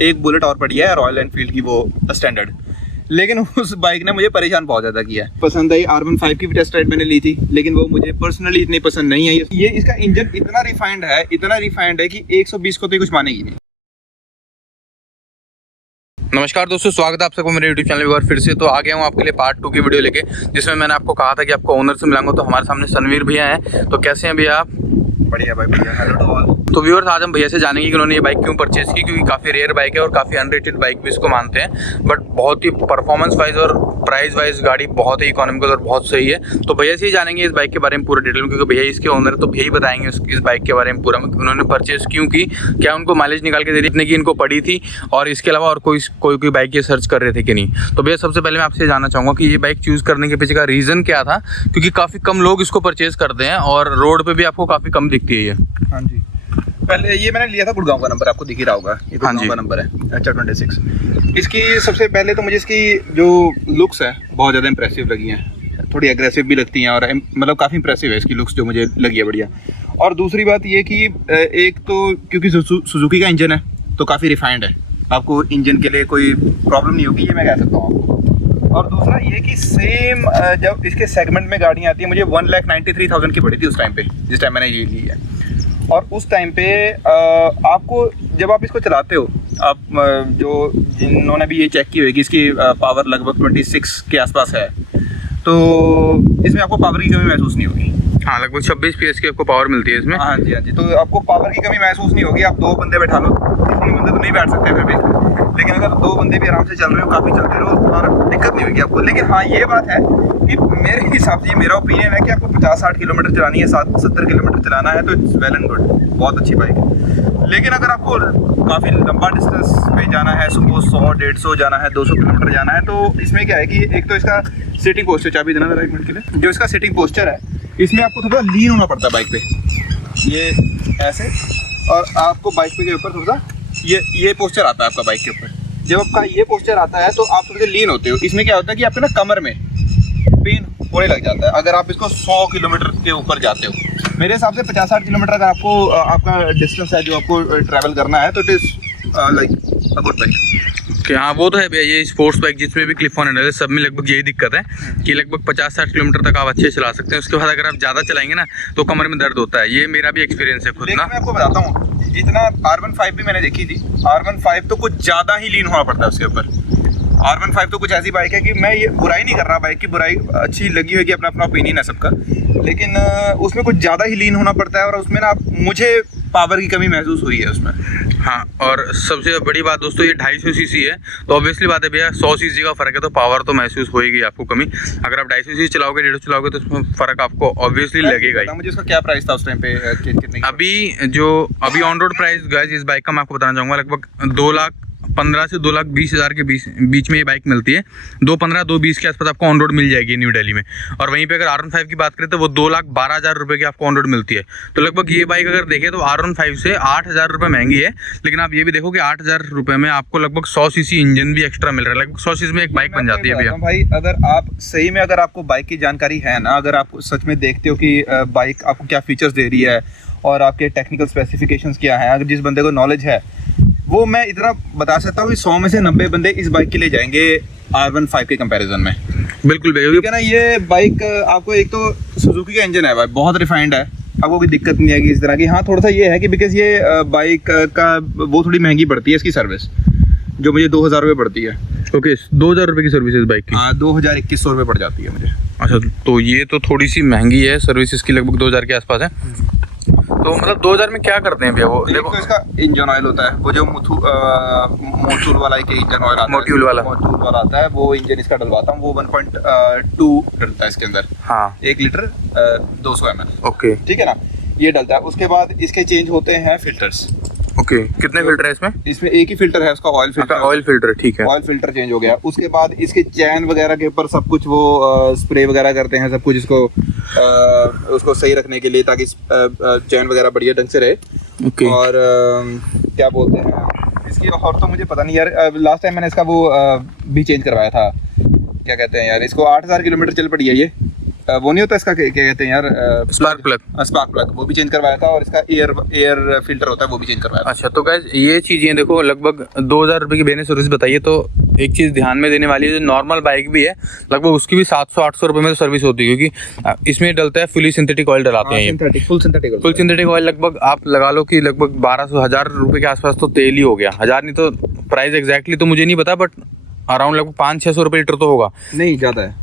एक बुलेट और पड़ी है रॉयल एनफील्ड की, वो स्टैंडर्ड। लेकिन उस बाइक ने मुझे परेशान बहुत ज़्यादा किया है। पसंद आई, R15 की भी टेस्ट राइड मैंने ली थी, लेकिन वो मुझे पर्सनली इतनी पसंद नहीं आई। ये इसका इंजन इतना रिफाइंड है कि 120 को तो कुछ मानेगी नहीं। नमस्कार दोस्तों, स्वागत है आप सबको मेरे YouTube चैनल पर फिर से। तो आ गया हूँ आपके लिए पार्ट 2 की वीडियो लेके, जिसमें मैंने आपको कहा था कि आपको ओनर से मिलाऊंगा। तो हमारे सामने सनवीर भैया हैं। तो कैसे हैं भैया आप? बढ़िया भाई, बढ़िया। Hello to all. तो व्यूअर्स, आज हम भैया से जानेंगे कि उन्होंने ये बाइक क्यों परचेज की, क्योंकि काफ़ी रेयर बाइक है और काफ़ी अनरेटेड बाइक भी इसको मानते हैं। बट बहुत ही परफॉर्मेंस वाइज और प्राइस वाइज गाड़ी बहुत ही इकोनॉमिकल और बहुत सही है। तो भैया से ही जानेंगे इस बाइक के बारे में पूरा डिटेल में, क्योंकि भैया इसके ओनर, तो भैया ही बताएंगे इस बाइक के बारे में पूरा, उन्होंने परचेज क्यों की, क्या उनको माइलेज निकाल के दे रही की इनको पड़ी थी, और इसके अलावा और कोई बाइक ये सर्च कर रहे थे कि नहीं। तो भैया सबसे पहले मैं आपसे जानना चाहूँगा कि ये बाइक चूज़ करने के पीछे का रीज़न क्या था, क्योंकि काफ़ी कम लोग इसको परचेज करते हैं और रोड पर भी आपको काफ़ी कम दिखती है ये। हाँ जी, पहले ये मैंने लिया था गुड़गांव का नंबर, आपको दिख ही रहा होगा, ये गुड़गांव का नंबर है HR26। इसकी सबसे पहले तो मुझे इसकी जो लुक्स है बहुत ज़्यादा इंप्रेसिव लगी हैं, थोड़ी एग्रेसिव भी लगती हैं, और मतलब काफ़ी इंप्रेसिव है इसकी लुक्स जो मुझे लगी है बढ़िया। और दूसरी बात ये कि एक तो क्योंकि सुजुकी का इंजन है तो काफ़ी रिफाइंड है, आपको इंजन के लिए कोई प्रॉब्लम नहीं होगी, ये मैं कह सकता हूँ आपको। और दूसरा ये कि सेम जब इसके सेगमेंट में गाड़ियाँ आती हैं, मुझे 1,93,000 की पड़ी थी उस टाइम पे, जिस टाइम मैंने ये ली है। और उस टाइम पे आपको जब आप इसको चलाते हो, आप जो जिन्होंने भी ये चेक की होगी, इसकी पावर लगभग 26 के आसपास है, तो इसमें आपको पावर की कमी महसूस नहीं होगी। हाँ, लगभग 26 PS की आपको पावर मिलती है इसमें। हाँ जी, हाँ जी। तो आपको पावर की कमी महसूस नहीं होगी। आप 2 बंदे बैठा लो, 3 बंदे तो नहीं बैठ सकते फिर भी, लेकिन अगर 2 बंदे भी आराम से चल रहे हो, काफ़ी चलते रहो, और दिक्कत नहीं होगी आपको। लेकिन हाँ, ये बात है कि मेरे हिसाब से, मेरा ओपिनियन है कि आपको 50-60 किलोमीटर चलानी है, 70 किलोमीटर चलाना है, तो इट्स वेल एंड गुड, बहुत अच्छी बाइक है। लेकिन अगर आपको काफ़ी लंबा डिस्टेंस पे जाना है, सपोज 100-150 जाना है, 200 किलोमीटर जाना है, तो इसमें क्या है कि एक तो इसका सिटिंग पोस्चर, चाबी देना जरा 1 मिनट के लिए, जो इसका सिटिंग पोस्चर है, इसमें आपको थोड़ा लीन होना पड़ता है बाइक पे, ये ऐसे, और आपको बाइक पे के ऊपर थोड़ा ये पोस्चर आता है आपका बाइक के ऊपर। जब आपका ये पोस्चर आता है तो आप थोड़े लीन होते हो। इसमें क्या होता है कि आपके ना कमर में पेन होने लग जाता है अगर आप इसको 100 किलोमीटर के ऊपर जाते हो। मेरे हिसाब से 50-60 किलोमीटर अगर आपको आपका डिस्टेंस है जो आपको ट्रैवल करना है, तो it is like a good bike. हाँ, वो तो है भैया। ये स्पोर्ट्स बाइक जिसमें भी क्लिप ऑन हैंडल है, सब में लगभग यही दिक्कत है कि लगभग 50-60 किलोमीटर तक आप अच्छे चला सकते हैं। उसके बाद अगर आप ज़्यादा चलाएंगे ना तो कमर में दर्द होता है। ये मेरा भी एक्सपीरियंस है खुद ना। मैं आपको बताता हूँ, जितना R15 भी मैंने देखी थी, R15 तो कुछ ज़्यादा ही लीन होना पड़ता है उसके ऊपर। R15 तो कुछ ऐसी बाइक है कि मैं ये बुराई नहीं कर रहा, बाइक की बुराई अच्छी लगी होगी, अपना अपना ओपिनियन है सबका, लेकिन उसमें कुछ ज़्यादा ही लीन होना पड़ता है, और उसमें ना मुझे पावर की कमी महसूस हुई है उसमें। हाँ, और सबसे बड़ी बात दोस्तों, ये 250 सीसी है, तो ऑब्वियसली बात है भैया, 100 सीसी का फ़र्क है, तो पावर तो महसूस होएगी आपको कमी। अगर आप 250 सीसी चलाओगे, 150 चलाओगे, तो उसमें फ़र्क आपको ऑब्वियसली लगेगा ही। मुझे इसका क्या प्राइस था उस टाइम पे, कितने? अभी ऑन रोड प्राइस गाइस इस बाइक का मैं आपको बताना चाहूँगा, लगभग 2,15,000 से 2,20,000 के बीच में ये बाइक मिलती है। 2,15-2,20 के आसपास आपको ऑन रोड मिल जाएगी न्यू दिल्ली में। और वहीं पे अगर R15 की बात करें तो वो 2,12,000 रुपये की आपको ऑन रोड मिलती है। तो लगभग ये बाइक अगर देखें तो R15 से 8,000 रुपये महंगी है, लेकिन आप ये भी देखो कि 8,000 रुपये में आपको लगभग 100 सीसी इंजन भी एक्स्ट्रा मिल रहा है। लगभग 100 सीसी में एक बाइक बन जाती है भैया। भाई, अगर आप सही में, अगर आपको बाइक की जानकारी है ना, अगर आप सच में देखते हो कि बाइक आपको क्या फीचर्स दे रही है और आपके टेक्निकल स्पेसिफिकेशंस क्या हैं, अगर जिस बंदे को नॉलेज है, वो मैं इतना बता सकता हूँ कि 100 में से 90 बंदे इस बाइक के लिए जाएंगे R15 के कंपैरिजन में। बिल्कुल भैया, ठीक है ना। ये बाइक आपको, एक तो सुजुकी का इंजन है भाई, बहुत रिफाइंड है, आपको कोई दिक्कत नहीं आएगी इस तरह की। हाँ, थोड़ा सा ये है कि बिकॉज ये बाइक का वो थोड़ी महंगी पड़ती है इसकी सर्विस, जो मुझे 2,000 रुपये पड़ती है। ओके, 2,000 रुपये की सर्विस इस बाइक की? हाँ, 2,000-2,100 रुपये पड़ जाती है मुझे। अच्छा, तो ये तो थोड़ी सी महंगी है, सर्विस इसकी लगभग 2,000 के आसपास है। तो मतलब 2,000 में क्या करते हैं भैया वो? देखो, तो इसका इंजन ऑयल होता है, वो जो मोटूल वाला एक इंजन ऑयल आता है, मोटूल वाला आता है, वो इंजन इसका डलवाता हूँ, वो 1.2 डलता है इसके अंदर। हाँ, 1 लीटर 200 ml। ओके, ठीक है ना, ये डलता है। उसके बाद इसके चेंज होते हैं फिल्टर्स। ओके, कितने फिल्टर है इसमें? इसमें एक ही फिल्टर है उसका, ऑयल फिल्टर। ऑयल फिल्टर, ठीक है। ऑयल फिल्टर चेंज हो गया। उसके बाद इसके चैन वगैरह के ऊपर सब कुछ वो स्प्रे वगैरह करते हैं, सब कुछ इसको उसको सही रखने के लिए, ताकि चैन वगैरह बढ़िया ढंग से रहे। ओके। और क्या बोलते हैं इसकी, और तो मुझे पता नहीं यार, लास्ट टाइम मैंने इसका वो भी चेंज करवाया था, क्या कहते हैं यार इसको, 8,000 किलोमीटर चल पड़ी है ये, वो नहीं होता इसका, क्या कहते हैं यार, स्पार्क प्लग। स्पार्क प्लग, वो भी चेंज करवाया था, और इसका एयर फिल्टर होता है वो भी चेंज करवाया था। अच्छा, तो गाइस ये चीज़ें देखो लगभग 2000 रुपये की मैंने सर्विस बताई है। तो एक चीज़ ध्यान में देने वाली है, जो नॉर्मल बाइक भी है लगभग उसकी भी 700-800 रुपये में तो सर्विस होती है, क्योंकि इसमें डलता है फुली सिंथेटिक ऑयल डलाते हैं। फुल सिंथेटिक ऑयल लगभग आप लगा लो कि लगभग 1200-1000 रुपये के आसपास तो तेल ही हो गया। 1000 नहीं तो प्राइस एग्जैक्टली तो मुझे नहीं पता, बट अराउंड लगभग 500-600 रुपये लीटर तो होगा, नहीं ज़्यादा है।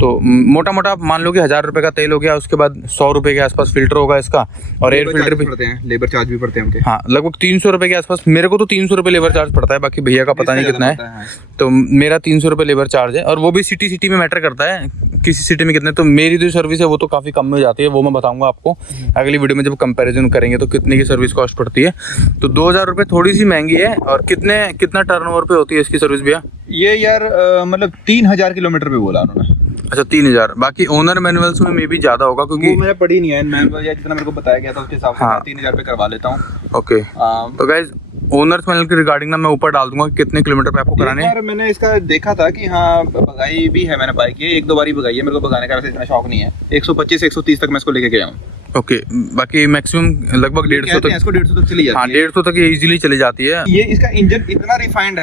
तो मोटा मोटा आप मान लो कि 1000 रुपये का तेल हो गया, उसके बाद 100 रुपये के आसपास फिल्टर होगा इसका, और एयर फिल्टर भी पड़ते हैं, लेबर चार्ज भी पड़ते हैं उनके। हाँ, लगभग 300 रुपये के आसपास। मेरे को तो 300 रुपये लेबर चार्ज पड़ता है, बाकी भैया का पता नहीं कितना है। तो मेरा 300 रुपये लेबर चार्ज है, और वो भी सिटी में मैटर करता है, किसी सिटी में कितने। तो मेरी जो सर्विस है वो तो काफ़ी कम में हो जाती है, वो मैं बताऊंगा आपको अगली वीडियो में जब कंपैरिजन करेंगे तो कितने की सर्विस कॉस्ट पड़ती है। तो 2000 रुपये थोड़ी सी महंगी है। और कितना टर्नओवर पे होती है इसकी सर्विस भैया? ये यार मतलब 3000 किलोमीटर पे बोला उन्होंने। अच्छा, 3000। बाकी ओनर मैनुअल्स में मे भी ज़्यादा होगा, क्योंकि वो मैंने पढ़ी नहीं है मैनुअल, या जितना मेरे को बताया गया था उसके हिसाब से हाँ। मैं 3000 पे करवा लेता हूँ। ओके, तो गाइज ओनर्स मैनुअल के रिगार्डिंग ना मैं ऊपर डाल दूंगा कि कितने किलोमीटर पे आपको कराने हैं। यार मैंने इसका देखा था कि हाँ भगाई भी है मैंने बाइक, ये 1-2 बार ही भगाई है, मेरे को भगाने का वैसे इतना शौक नहीं है। 125-130 तक मैं इसको लेके गया हूँ। ओके, बाकी मैक्सिमम लगभग 150 तक, इसको 150 तक चली जाती हाँ है। 150 तक ये इजीली चली जाती है। ये इसका इंजन इतना रिफाइंड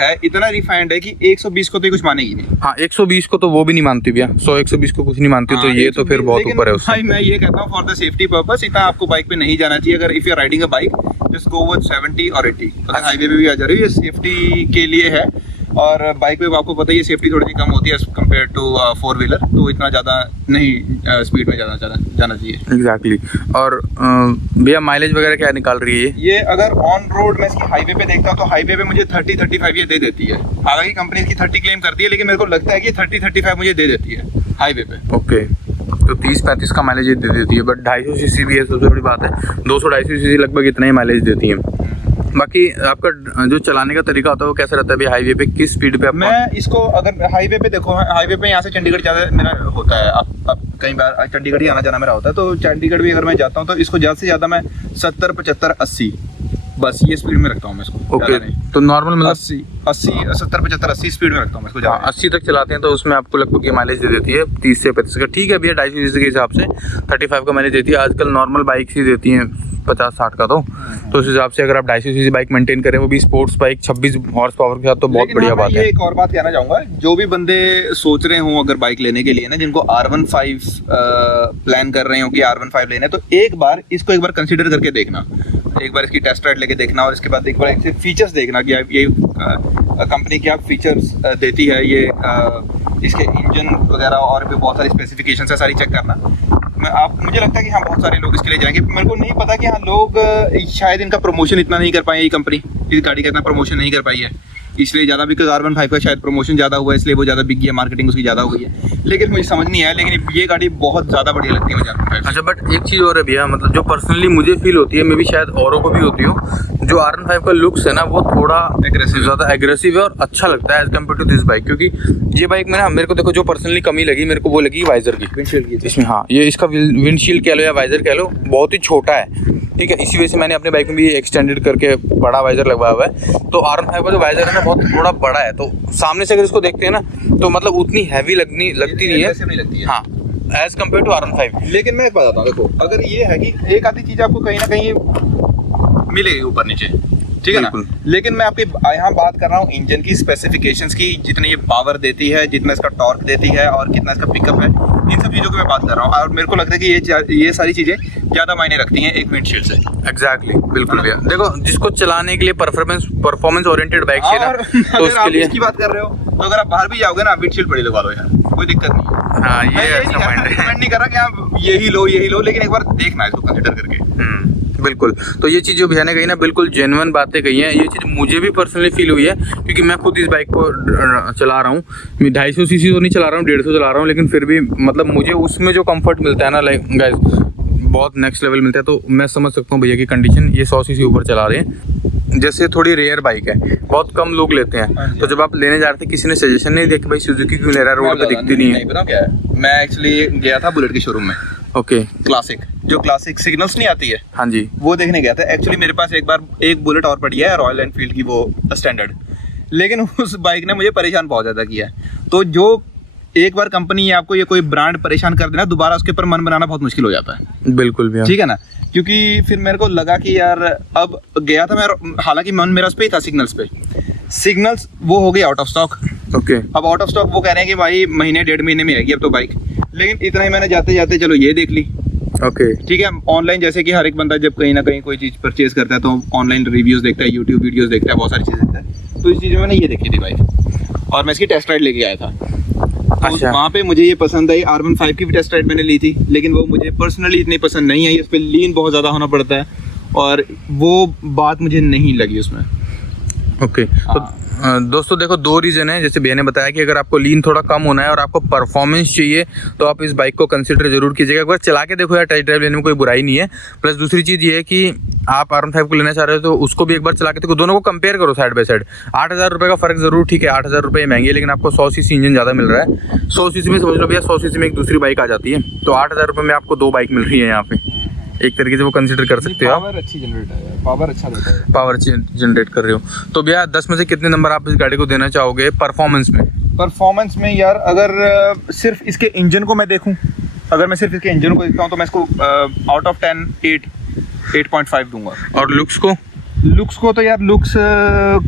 है कि 120 को तो ये कुछ मानेगी नहीं। हाँ, 120 को तो वो भी नहीं मानती भैया, 100-120 को कुछ नहीं मानती। तो ये तो फिर बहुत ऊपर है उससे। भाई मैं ये कहता हूँ फॉर द सेफ्टी पर्पस इतना आपको बाइक पे नहीं जाना चाहिए। अगर if you are riding a bike just go with 70 और 80। अगर हाईवे पे भी आ जा रही है, ये सेफ्टी के लिए है। और बाइक पे आपको पता है ये सेफ्टी थोड़ी सी कम होती है कंपेयर टू 4 व्हीलर, तो इतना ज़्यादा नहीं स्पीड में जाना चाहिए। एग्जैक्टली। और भैया माइलेज वगैरह क्या निकाल रही है ये अगर ऑन रोड मैं इसकी हाईवे पे देखता हूँ तो हाईवे पे मुझे 30-35 ये दे देती है। हालांकि कंपनी इसकी 30 क्लेम करती है, लेकिन मेरे को लगता है कि 30-35 मुझे दे देती है हाईवे पे। ओके, तो 30-35 का माइलेज दे देती है, बट 250 सीसी भी है, सबसे बड़ी बात है। 200-250 सीसी लगभग इतना ही माइलेज देती है। बाकी आपका जो चलाने का तरीका होता है वो कैसा रहता है हाईवे पे, किस स्पीड पे आप? मैं इसको अगर हाईवे पे देखो, हाईवे पे यहाँ से चंडीगढ़ ज़्यादा मेरा होता है। अब कई बार चंडीगढ़ ही आना जाना मेरा होता है, तो चंडीगढ़ भी अगर मैं जाता हूँ तो इसको ज़्यादा से ज़्यादा मैं 70, 75, 80 बस ये स्पीड में रखता हूँ मैं इसको। ओके, तो नॉर्मल मतलब 80, 70, 75, 80 स्पीड में रखता हूँ मैं इसको। 80 तक चलाते हैं तो उसमें आपको लगभग ये माइलेज दे देती है 30 से 35 का। ठीक है भैया, 250 सीसी के हिसाब से 35 का माइलेज देती है। आजकल नॉर्मल बाइक ही देती हैं 50-60 का। तो उस हिसाब से अगर आप 250 सीसी बाइक मेंटेन करें, वो भी स्पोर्ट्स बाइक 26 हॉर्स पावर के साथ, तो बहुत बढ़िया बात है। ये एक और बात कहना चाहूँगा, जो भी बंदे सोच रहे हों अगर बाइक लेने के लिए ना, जिनको R15 प्लान कर रहे हो कि R15 लेना है, तो एक बार कंसिडर करके देखना। एक बार इसकी टेस्ट राइड लेके देखना, और इसके बाद एक बार इसके फीचर्स देखना कि ये कंपनी क्या फीचर्स देती है, ये इसके इंजन वगैरह और भी बहुत सारी स्पेसिफिकेशंस है, सारी चेक करना। मुझे लगता है कि हाँ बहुत सारे लोग इसके लिए जाएंगे। मेरे को नहीं पता कि हाँ लोग शायद इनका प्रमोशन इतना नहीं कर पाए, ये कंपनी इस गाड़ी का इतना प्रमोशन नहीं कर पाई है, इसलिए ज़्यादा, बिकॉज R15 का शायद प्रमोशन ज़्यादा हुआ है, इसलिए वो ज़्यादा बिक गया, मार्केटिंग उसकी ज़्यादा हुई है। लेकिन मुझे समझ नहीं आया, लेकिन ये गाड़ी बहुत ज़्यादा बढ़िया लगती है मुझे R15। अच्छा, बट एक चीज़ और है भैया, मतलब जो पर्सनली मुझे फील होती है, मे भी शायद औरों को भी होती हो, जो R15 का लुक्स है ना वो थोड़ा ज़्यादा एग्रेसिव है और अच्छा लगता है as compare to this bike. क्योंकि ये बाइक में ना मेरे को देखो जो पर्सनली कमी लगी, मेरे को वो लगी वाइजर की, विंडशील्ड की इसमें। हाँ, ये इसका विंडशील्ड कह लो या वाइजर कह लो, बहुत ही छोटा है। ठीक है, इसी वजह से मैंने अपने बाइक में भी एक्सटेंडेड करके बड़ा वाइजर लगवाया हुआ है। तो R15 का जो वाइजर है ना बहुत थोड़ा बड़ा है, तो सामने से अगर इसको देखते हैं ना तो मतलब उतनी हैवी लगती नहीं है। हाँ, एज कम्पेयर टू R15। लेकिन मैं एक बात बताता हूँ, देखो अगर ये है कि एक आधी चीज़ आपको कहीं ना कहीं मिलेगी ऊपर नीचे, ठीक है ना, लेकिन मैं आपकी यहाँ बात कर रहा हूँ इंजन की स्पेसिफिकेशंस की, जितनी ये पावर देती है, जितना इसका टॉर्क देती है और कितना इसका पिकअप है, इन सब चीज़ों की मैं बात कर रहा हूँ। और मेरे को लगता है कि ये सारी चीज़ें ज़्यादा मायने रखती हैं एक विंडशील्ड से। एग्जैक्टली, बिल्कुल भैया। देखो जिसको चलाने के लिए परफॉर्मेंस ओरिएंटेड बाइक चाहिए ना, तो उसके लिए इसकी बात कर रहे हो तो अगर आप बाहर भी जाओगे ना, विंडशील्ड बड़ी लगवा लो यार, कोई दिक्कत नहीं है। हाँ, ये रिकमेंड नहीं कर रहा कि आप यही लो, लेकिन एक बार देखना इसको कंसिडर करके। बिल्कुल। तो ये चीज़ जो भैया ने कही ना, बिल्कुल जेन्युइन बातें कही हैं। ये चीज़ मुझे भी पर्सनली फील हुई है, क्योंकि मैं खुद इस बाइक को चला रहा हूँ। मैं 250 सीसी तो नहीं चला रहा हूँ, 150 चला रहा हूँ, लेकिन फिर भी मतलब मुझे उसमें जो कंफर्ट मिलता है ना, लाइक गाइस बहुत नेक्स्ट लेवल मिलता है। तो मैं समझ सकता हूँ भैया की कंडीशन। ये 100 सीसी ऊपर चला रहे हैं, जैसे थोड़ी रेयर बाइक है, बहुत कम लोग लेते हैं। तो जब आप लेने जा रहे थे, किसी ने सजेशन नहीं दिया कि भाई सुजुकी क्यों ले रहा है, रोड पे दिखती नहीं है? पता क्या है, मैं एक्चुअली गया था बुलेट के शोरूम में। ओके, क्लासिक सिग्नल्स नहीं आती है, हाँ जी, वो देखने गया था। एक्चुअली मेरे पास एक बुलेट और पड़ी है रॉयल एनफील्ड की, वो स्टैंडर्ड, लेकिन उस बाइक ने मुझे परेशान बहुत ज़्यादा किया है। तो जो एक बार कंपनी आपको ये कोई ब्रांड परेशान कर देना, दोबारा उसके ऊपर मन बनाना बहुत मुश्किल हो जाता है। बिल्कुल भैया। ठीक है ना, क्योंकि फिर मेरे को लगा कि यार अब गया था मैं, हालांकि मन मेरा उस पे ही था, सिग्नल्स पे। सिग्नल्स वो हो गई आउट ऑफ स्टॉक। ओके। अब आउट ऑफ स्टॉक वो कह रहे हैं कि भाई महीने 1.5 महीने में आएगी अब तो बाइक, लेकिन इतना ही मैंने जाते जाते चलो ये देख ली। ओके। ठीक है, ऑनलाइन जैसे कि हर एक बंदा जब कहीं ना कहीं कोई चीज़ परचेज करता है तो ऑनलाइन रिव्यूज़ देखता है, यूट्यूब वीडियोस देखता है, बहुत सारी चीज़ें देखता है। तो इस चीज़ में मैंने ये देखी थी बाइक, और मैं इसकी टेस्ट राइड लेके आया था। अच्छा। वहाँ पे मुझे ये पसंद आई। R15 की भी टेस्ट राइड मैंने ली थी, लेकिन वो मुझे पर्सनली इतनी पसंद नहीं आई। इस पर लीन बहुत ज़्यादा होना पड़ता है और वो बात मुझे नहीं लगी उसमें। ओके। तो दोस्तों देखो, दो रीज़न है। जैसे भैया ने बताया कि अगर आपको लीन थोड़ा कम होना है और आपको परफॉर्मेंस चाहिए तो आप इस बाइक को कंसिडर जरूर कीजिएगा। एक बार चला के देखो यार, टेस्ट ड्राइव लेने में कोई बुराई नहीं है। प्लस दूसरी चीज़ ये है कि आप R15 को लेना चाह रहे हो तो उसको भी एक बार चला के देखो, दोनों को कंपेयर करो साइड बाय साइड। 8,000 रुपये का फ़र्क ज़रूर, ठीक है 8,000 रुपये महंगी है, लेकिन आपको 100 सीसी इंजन ज़्यादा मिल रहा है। 100 सीसी में समझ लो भैया, 100 सीसी में एक दूसरी बाइक आ जाती है, तो 8,000 रुपये में आपको 2 बाइक मिल रही है यहाँ पे। एक तरीके से वो कंसिडर कर सकते हो आप। पावर अच्छी जनरेट है, पावर अच्छा देता है, पावर जनरेट कर रहे हो। तो भैया 10 में से कितने नंबर आप इस गाड़ी को देना चाहोगे परफॉर्मेंस में? परफॉर्मेंस में यार, अगर सिर्फ इसके इंजन को मैं देखूं, अगर मैं सिर्फ इसके इंजन को देखता हूं तो मैं इसको आउट ऑफ 10 8.5 दूंगा। और लुक्स को? लुक्स को तो यार, लुक्स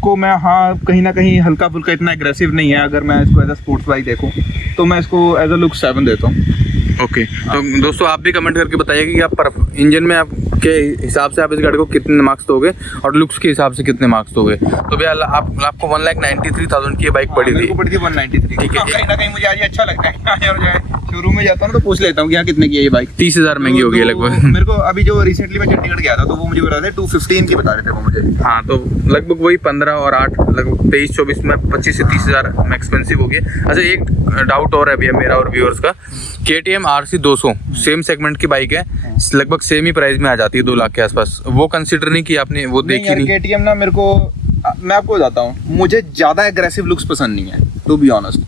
को मैं हाँ कहीं ना कहीं हल्का फुल्का, इतना एग्रेसिव नहीं है। अगर मैं इसको एज अ स्पोर्ट्स बाइक देखूं तो मैं इसको एज अ लुक 7 देता हूँ। ओके। तो दोस्तों आप भी कमेंट करके बताइए कि आप इंजन में आपके हिसाब से आप इस गाड़ी को कितने मार्क्स दोगे और लुक्स के हिसाब से कितने मार्क्स दोगे। तो भैया आपको 1,93,000 की बाइक पड़ी थी। पड़ी थी 193। ठीक है। कहीं ना कहीं मुझे आज अच्छा लगता है यार, जो है शोरूम में जाता हूँ तो पूछ लेता हूँ कि यहाँ कितने की है ये बाइक। 30,000 महंगी होगी लगभग। मेरे को अभी जो रिसेंटली मैं चंडीगढ़ गया था तो वो मुझे बता रहे थे 215 की बता रहे थे वो मुझे। हाँ, तो लगभग वही 15 और 8 लगभग 23-24 में 25 से 30,000 में एक्सपेंसिव होगी। अच्छा, एक डाउट और है भैया मेरा और व्यूअर्स का, KTM RC 200 सेम सेगमेंट की बाइक है, लगभग सेम ही प्राइस में आ जाती है 2 लाख के आसपास। वो कंसिडर नहीं किया आपने? वो देखी नहीं? KTM ना मेरे को, मैं आपको बताता हूँ, मुझे ज़्यादा एग्रेसिव लुक्स पसंद नहीं है, टू बी ऑनेस्ट।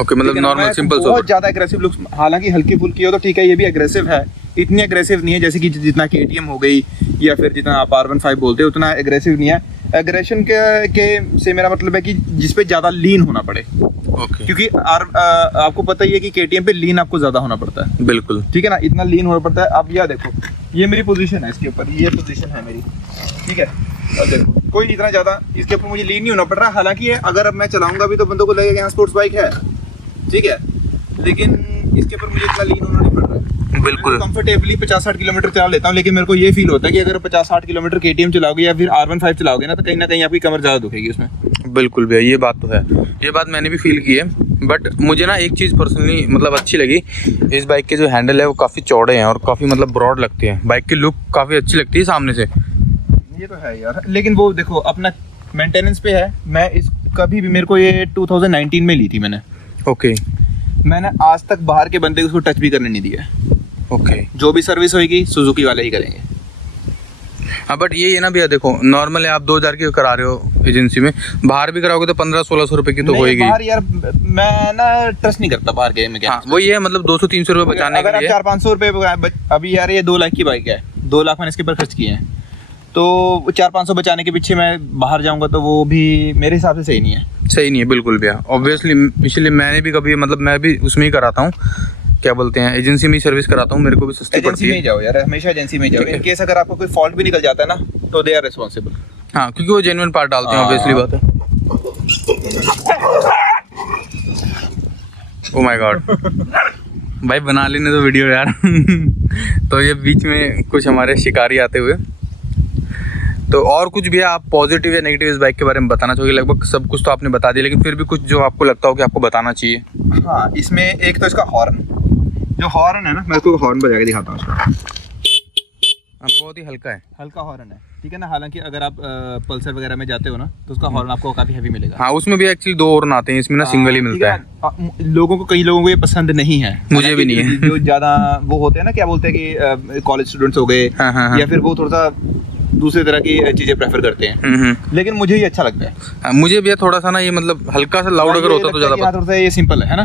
ओके, मतलब नॉर्मल सिंपल बहुत ज़्यादा एग्रेसिव लुक्स, हालांकि हल्की फुल्की हो तो ठीक है, ये भी एग्रेसिव है, इतनी एग्रेसिव नहीं है जैसे कि जितना KTM हो गई या फिर जितना आप R15 बोलते हो, उतना एग्रेसिव नहीं है। एग्रेशन के से मेरा मतलब है कि जिस पे ज़्यादा लीन होना पड़े। ओके। क्योंकि आपको पता ही है कि KTM पे लीन आपको ज़्यादा होना पड़ता है। बिल्कुल। ठीक है ना, इतना लीन होना पड़ता है। आप यह देखो, ये मेरी पोजीशन है इसके ऊपर, ये पोजीशन है मेरी, ठीक है। अब देखो, कोई इतना ज़्यादा इसके ऊपर मुझे लीन नहीं होना पड़ रहा। हालांकि अगर अब मैं चलाऊंगा भी तो बंदों को लगेगा यहाँ स्पोर्ट्स बाइक है, ठीक है, लेकिन इसके ऊपर मुझे इतना लीन होना नहीं पड़ रहा है। बिल्कुल कंफर्टेबली 50-60 किलोमीटर चला लेता हूँ, लेकिन मेरे को ये फील होता है कि अगर 50-60 किलोमीटर KTM चलाओगे या फिर R15 चलाओगे ना, तो कहीं ना कहीं आपकी कमर ज़्यादा दुखेगी उसमें। बिल्कुल भैया, ये बात तो है, ये बात मैंने भी फील की है। बट मुझे ना एक चीज़ पर्सनली मतलब अच्छी लगी, इस बाइक के जो हैंडल है वो काफ़ी चौड़े हैं और काफ़ी मतलब ब्रॉड लगते हैं। बाइक की लुक काफ़ी अच्छी लगती है सामने से। ये तो है यार, लेकिन वो देखो अपना मेंटेनेंस पे है। मैं इस कभी भी, मेरे को ये 2019 में ली थी मैंने। ओके। मैंने आज तक बाहर के बंदे उसको टच भी करने नहीं दिया। ओके। जो भी सर्विस होगी सुजुकी वाले ही करेंगे। हाँ, बट ये ना भैया देखो, नॉर्मल है आप 2,000 की करा रहे हो एजेंसी में, बाहर भी कराओगे तो 1500-1600 रुपये की तो होएगी। बाहर यार मैं ना ट्रस्ट नहीं करता बाहर के में। हाँ, वही है, मतलब 200-300 रुपये बचाने अगर के आप लिए। 400-500 रुपये, अभी यार ये 2 लाख की बाइक है, 2 लाख मैंने इसके ऊपर खर्च किए हैं, तो 400-500 बचाने के पीछे मैं बाहर जाऊंगा तो वो भी मेरे हिसाब से सही नहीं है। सही नहीं है बिल्कुल भैया, ऑब्वियसली। इसलिए मैंने भी कभी मतलब मैं भी उसमें ही कराता हूँ, क्या बोलते हैं, एजेंसी में ही सर्विस कराता हूँ, मेरे को भी सस्ती पड़ती एजेंसी में है। ही जाओ यार, हमेशा एजेंसी में ही जाओ। इन केस अगर आपको कोई फॉल्ट भी निकल जाता है ना तो दे आर रिस्पॉन्सिबल। हाँ, क्योंकि वो जेन्युइन पार्ट डालते हैं, ऑब्वियसली बात है। ओह माय गॉड, भाई बना लेने दो वीडियो यार। तो ये बीच में कुछ हमारे शिकारी आते हुए, तो और कुछ भी आप पॉजिटिव या नेगेटिव इस बाइक के बारे में बताना चाहोगे? लगभग सब कुछ तो आपने बता दिया, लेकिन फिर भी कुछ जो आपको लगता हो कि आपको बताना चाहिए। हाँ, इसमें एक तो इसका हॉर्न, जो हॉर्न है ना, मैं इसको हॉर्न बजा के दिखाता हूँ इसका। बहुत ही हल्का है, हल्का हॉर्न है, ठीक है ना। हालांकि अगर आप पल्सर वगैरह में जाते हो ना तो उसका हॉर्न आपको काफी हैवी मिलेगा। हाँ, उसमें भी एक्चुअली 2 हॉर्न आते हैं, इसमें ना सिंगल ही मिलता है। लोगों को, कई लोगों को ये पसंद नहीं है, मुझे भी नहीं है। जो ज्यादा वो होते हैं ना, क्या बोलते हैं कि कॉलेज स्टूडेंट्स हो गए, हाँ। या फिर वो थोड़ा सा दूसरे तरह की चीज़ें प्रेफर करते हैं, लेकिन मुझे ये अच्छा लगता है। मुझे भी थोड़ा सा ना ये मतलब हल्का सा लाउड अगर होता तो ज़्यादा थोड़ा सा ये सिंपल है ना।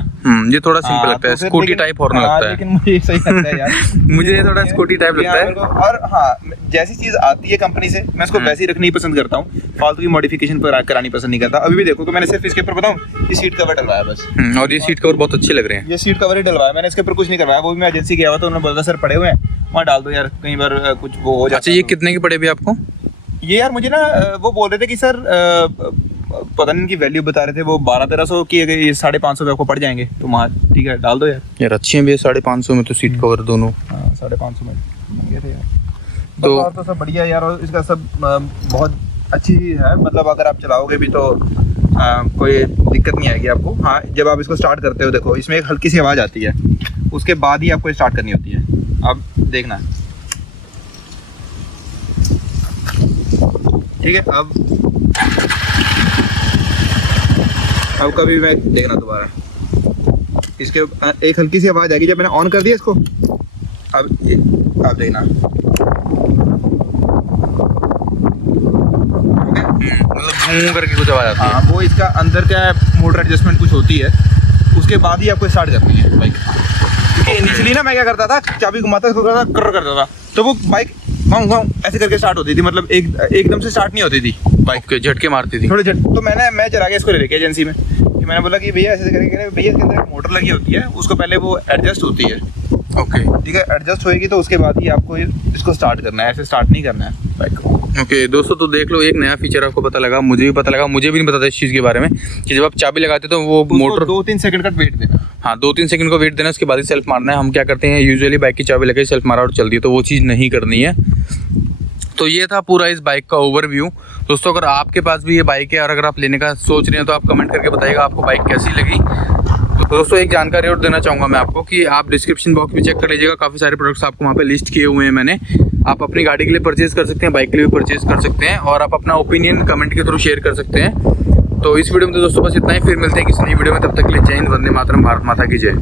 ये थोड़ा सिंपल लगता है, स्कूटी टाइप हॉर्न लगता है, लेकिन मुझे सही लगता है यार। मुझे ये थोड़ा स्कूटी टाइप लगता है। और हाँ, जैसी चीज़ आती है कंपनी से मैं उसको वैसी रखनी पसंद करता हूँ, फालतू की मॉडिफिकेशन पर करानी पसंद नहीं करता। अभी भी देखो कि मैंने सिर्फ इसके ऊपर बताऊँ, ये सीट कवर डलवाया बस। और ये सीट कवर बहुत अच्छे लग रहे हैं। ये सीट कवर ही डलवाया मैंने, इसके ऊपर कुछ नहीं करवाया। वो भी मैं एजेंसी गया हुआ तो उन्होंने बोला सर पड़े हुए हैं वहाँ डाल दो यार, कई बार कुछ वो हो जाता। अच्छा, ये कितने के पड़े भी आपको? ये यार मुझे ना वो बोल रहे थे कि सर पता नहीं इनकी वैल्यू बता रहे थे, वो 1200-1300 की, ये 550 आपको पड़ जाएंगे। तो वहाँ ठीक है डाल दो यार। यार अच्छे हैं भैया, 550 में तो सीट कवर दोनों। हाँ 550 में मंगे थे यार। तो और तो सब बढ़िया यार, और इसका सब बहुत अच्छी है, मतलब अगर आप चलाओगे भी तो कोई दिक्कत नहीं आएगी आपको। हाँ जब आप इसको स्टार्ट करते हो देखो इसमें एक हल्की सी आवाज़ आती है, उसके बाद ही आपको स्टार्ट करनी होती है। अब देखना ठीक है। अब कभी मैं देखना दोबारा, इसके एक हल्की सी आवाज़ आएगी जब मैंने ऑन कर दिया इसको। अब देखना मतलब घूम करके कुछ आवाज आती है। हाँ वो इसका अंदर का मोटर एडजस्टमेंट कुछ होती है, उसके बाद ही आपको स्टार्ट करनी है बाइक। क्योंकि इनिशियली ना मैं क्या करता था, चाबी घुमाता था, कर करता था, तो वो बाइक गाँव ऐसे करके स्टार्ट होती थी, मतलब एकदम से स्टार्ट नहीं होती थी बाइक, के झटके मारती थी थोड़े झट। तो मैं चला गया इसको लेके एजेंसी में, कि मैंने बोला कि भैया ऐसे करके, भैया इसके अंदर मोटर लगी होती है, उसको पहले वो एडजस्ट होती है। ओके ठीक है, एडजस्ट होएगी तो उसके बाद ही आपको इसको स्टार्ट करना है, ऐसे स्टार्ट नहीं करना है बाइक को। ओके दोस्तों, तो देख लो एक नया फीचर आपको पता लगा, मुझे भी पता लगा, मुझे भी नहीं पता था इस चीज़ के बारे में कि जब आप चाबी लगाते तो वो मोटर 2-3 सेकंड का वेट देना। हाँ 2-3 सेकंड को वेट देना, उसके बाद ही सेल्फ मारना है। हम क्या करते हैं यूजुअली बाइक की चाबी लगे सेल्फ मारा और चलती है, तो वो चीज़ नहीं करनी है। तो ये था पूरा इस बाइक का ओवरव्यू। दोस्तों अगर आपके पास भी ये बाइक है और अगर आप लेने का सोच रहे हैं तो आप कमेंट करके बताइएगा आपको बाइक कैसी लगी। तो दोस्तों एक जानकारी और देना चाहूँगा मैं आपको कि आप डिस्क्रिप्शन बॉक्स में चेक कर लीजिएगा, काफ़ी सारे प्रोडक्ट्स आपको वहाँ पे लिस्ट किए हुए हैं मैंने। आप अपनी गाड़ी के लिए परचेज़ कर सकते हैं, बाइक के लिए भी परचेज़ कर सकते हैं, और आप अपना ओपिनियन कमेंट के थ्रू शेयर कर सकते हैं। तो इस वीडियो में तो दोस्तों बस इतना ही, फिर मिलते हैं किसी नई वीडियो में, तब तक के लिए जय हिंद, वंदे मातरम, भारत माता की जय।